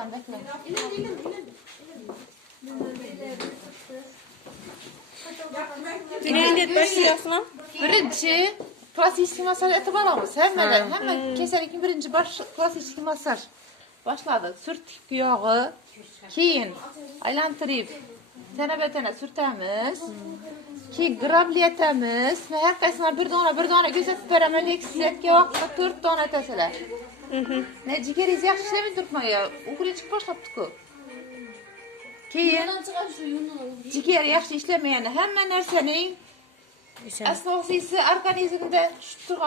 Sen bekle. Birinci başlayasın. Birinci klasik masaj etip alamız. Hemen keserken birinci klasik masaj. Başladık. Sürtük yağı, keyin aylantirib tene betene sürtemiz. Ki grabliyetemiz ve her kaysına bir dona gözetip veremelik sizetke vaqtda 4 dona etesiler. Ne jigeriz yaxshi işlemeyin turkmaga. Uğuricik başlattık o. Keyin jiger yaxshi işlemeyeni hamma narsaning asosiysi organizmda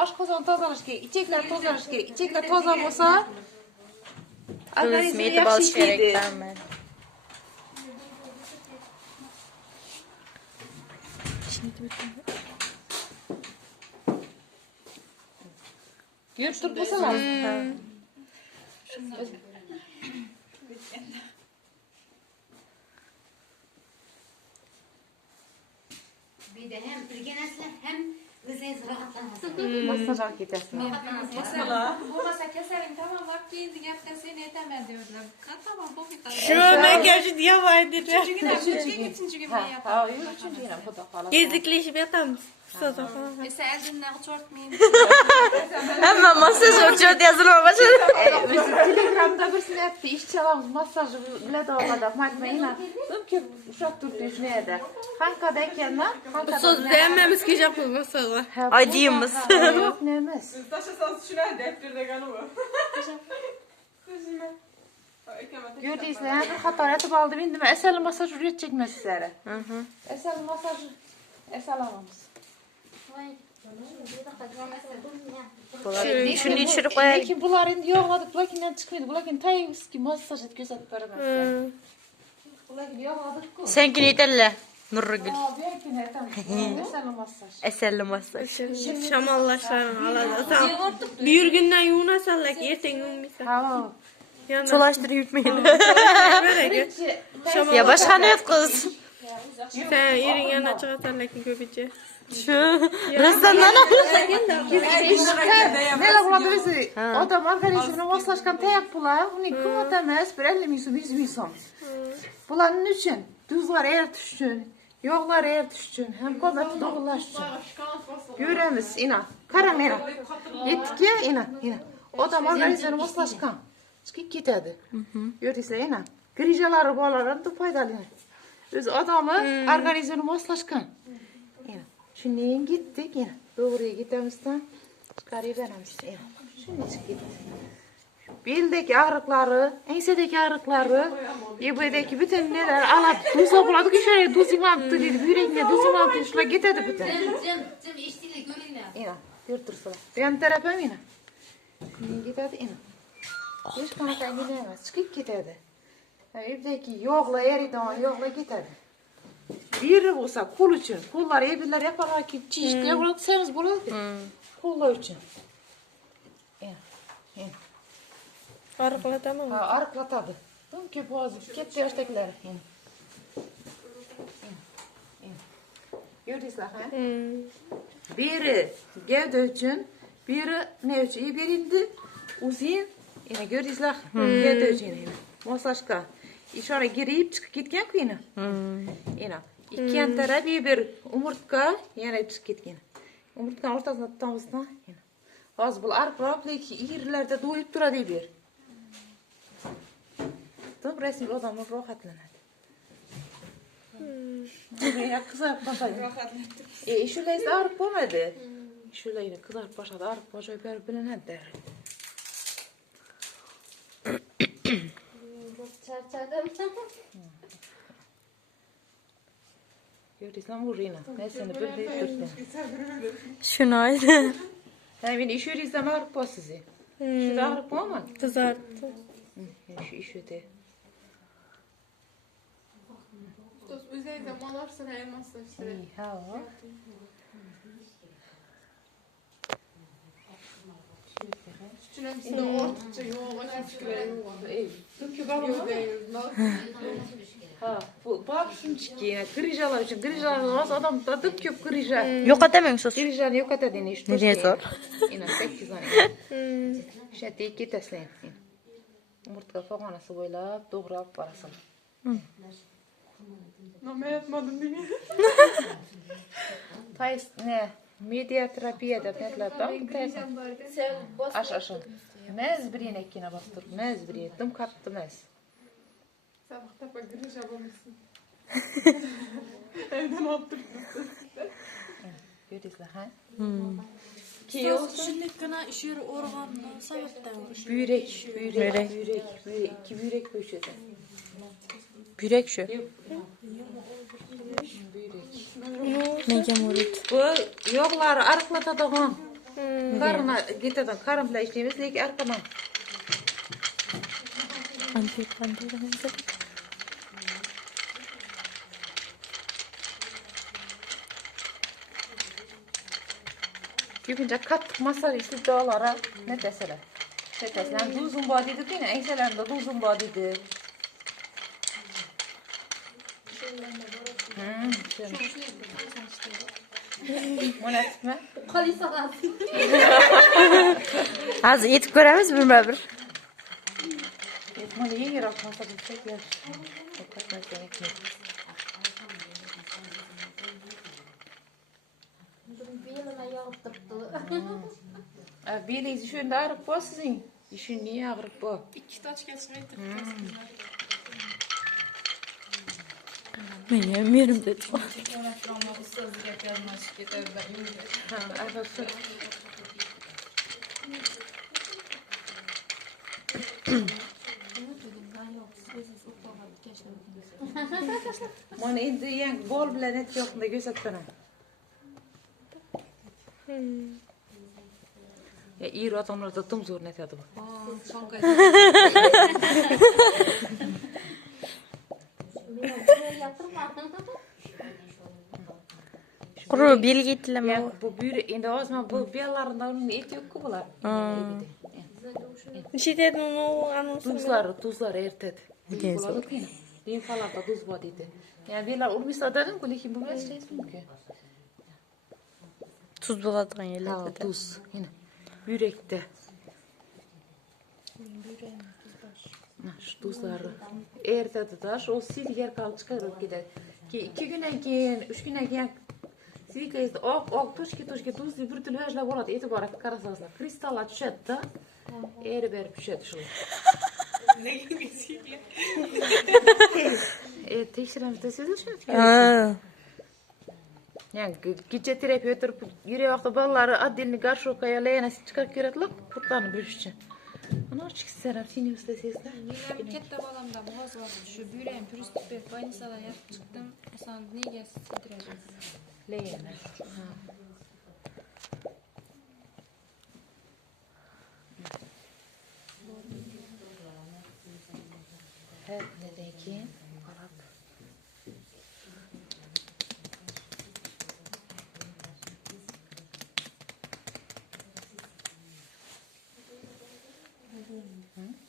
oshqozon tozalash kerak, ichaklar tozalash kerak. Ichaklar toza bo'lsa organizm yaxshi ishlaydi. Görüp durmasalar. Bir de hem bilgenizler hem özünüz rahatlanasınız. Masaj hareketesi. Mesela bu masa keserim tamam bak kendi yaptın seni etemem diyorlar. Tamam bu bir kadar. Şuna gerçi diye var dedi. Üçüncü gün yapalım. Ha, üçüncü gün bu da falan. Gezikleşip yatamız. Sonra falan. Mesela eldimden uçortmayayım. Hemen masaj uçuyor diye yazılma başladı. Biz Telegram'da birisine etti. İş çalamız masajı bile de olmadı. Madmayına. Dedim ki uşak tuttu işine eder. Hanka'dayken lan. Söz beğenmemiz ki yapı masajı. Acıyımız. Yok neyimiz. Taşısanız şuna defterде kanı var. Gördüyse yani bir hata etip aldım. İndim esel masaj üretecekmez sizlere. Esel masajı. Esel alamamız. Şunu içirip koyayım. Lekin bular endi yo'qladik. Bulardan chiqmaydi. Bulardan tayinski masaj etkazib beraman. Bularga yo'qladik-ku. Senkini yeterli. Nurgül. Ha, belki aytamiz. Esel masaj. Eserli masaj. Şamallaşlarını alacağız. Tamam. Bir günden yuğuna sallak. Erten yuğmaysa. Ha. Solaştırıp yutmayın. Birinchi Ya başka ne yap kız? Sen yerin yanına çıkarsan lakin köpücü. Şu restorandan Nela bo'ladi o'zi? Odam organizmini moslashgan tayoq bular, uni qimmat emas, bir 50 ming so'm, 100 ming so'm. Bularning uchun, tuzlar eritish uchun, yog'lar eritish uchun, ham qomatni to'g'irlash uchun. Ko'ramiz, ina. Qarang, ina. Yetdikki, ina. Odam organizmini moslashgan. Chiqib ketadi. Ko'rdingizlar, ina. Grijalari borlardan foydali. O'zi odamni organizmini moslashgan. Shundan gittik, yana doğruya gitamizdan chiqarib beramiz. Shunday chiqib ketdi. Beldagi og'riqlari, ensadagi og'riqlari, yebadagi butun nelar alab, do'za bo'ladi-ku, shunday do'zinglamdi deydi, yurakga do'zinglamdi, shular ketadi butun. Cem iştiyle görünler. Yana, ko'rib turibsizlar. Bu ham taraf ham yana. Shundan ketadi, yana. Hech qanaqa nima emas, chiqib ketadi. Yebadagi yog'lar eriydigan yog'lar ketadi. Biri bo'lsa qo'l uchun, qo'llar ebillar yaparlarki, chishga bo'lsamiz bo'ladi. Qo'llar uchun. Arıqlatama mı? Ha, arıqlatadi. Bunki hozir katta yoshdagilar. Ko'rdingizlar, ha? Biri gavda uchun, biri ne uchun? Berindi o'zing, yana ko'rdingizlar, gavda uchun yana. Moslashga ishora girib chiqib ketgan-ku yana. Yana ikki taraf bir umurtqa yana chiqib ketgan. Umurtqaning o'rtasida tutamizdan yana. Hozir bu arqroq, lekin yerlarda do'yib turadi ber. Tam rasmiy odam rohatlanadi. Ya qizarib boshadi. Shulaysa arib bo'lmadi. Shulayda qizarib boshadi, arib boshib berib bilinadi. Charchadım. Gördüysen vurayım. Ben seni bir deyip dursun. Şunu aydı. Sen beni iş yürüysen arıp bas sizi. Şurada arıp mı ama? Kızarttı. Şu iş öte. Üzerinde malarsın elmasın işte. İyi ha. Çünkü ortaça yoğun açıkçası yoğun. Çünkü ha, bu bak şunçki yine grijalar için grijalar olmaz adam da dık köp grija. Yok edemiyorum sus. Grijanı yok ededin işte. 嗯 Nereye zor? Yine 8 tane. İşte iki teslim. Umurtqa foğanası boylap, doğrap barasın. Ama yapmadım değil mi? Tays ne? Media terapiya dep netlapdan. Aş. Mez birine ikkine bastır. Mez birine. Dım kattı mez. Sabah tapa giriş yapamazsın. Evden attırdım. Görüyorsun ha? Şimdi kına işleri organını sabahtan uğraşıyor. Börek. İki börek böşedi. Börek şu. Börek. Nega morit. Bu yoqlari arıqlatadigan. Qarına getadigan. Qarın bilan ishlaymiz, lekin arqadan. Qanday. Ko'pincha qattiq masala istidolari ne deseler. Deseler duzun bor deydi, keyin aysalarida duzun bor deydi. Mana tipmi? Qolisalar. Hozir yetib ko'ramiz birma-bir. Mana yengiroq masa bilsak yaxshi. Belime yağıp turibdi. Belingiz shunda og'rib bor sizning. Shunga og'rib bor. 2 taş geçmeyi Men ham yerim dedi. Ha, asosda. Mana endi yangi bol bilan et yoqimda ko'rsatdim. Ya ir odamlarda tum zo'r netadi bu. Quru belgi itilama. Ya bu büyür endi ozma bu biyallarında onun eti yok ku bular. Nechta unu anonsi. Tuzlar eritadi. Bo'ladi qiyin. Limfalarda tuz bor deydi. Yani belar urmisa dedim-ku, lekin bu emas mumkin. Tuz bo'ladigan Ha, yerlarda. tuz. Yine. Yürekte. Şu tuzları eritadi da, o silger kalıp çıkarıp gider. Ki 2 günden keyin, 3 günden keyin silkeyizde ok tuşki tuz deyip bir tül vejlab oladi. Etibarat qarasazlar. Kristallar tushadi da, eri berip tushadi shular. Tekshiramiz desizlar shuni. Ha. Yani kecha terapiya o'tirib yurgan vaqtda bolalari отдельный горшокка layanasi chiqarib ko'radilar, qurtlarni bilish uchun. Ana chiqsalar, seni istasizlar. Benim katta balamda boğaz var. Şu büyüreğim pürüstü bir baynisalar yapıp çıktım. Sen neye sıkıntıracağım? Layana. Ha. Evet, neden ki? Arap.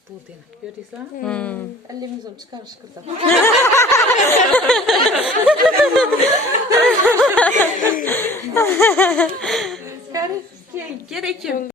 Buradayım. Gördüysen? Elimizi olup çıkarır şıkırdan. Gerek yok.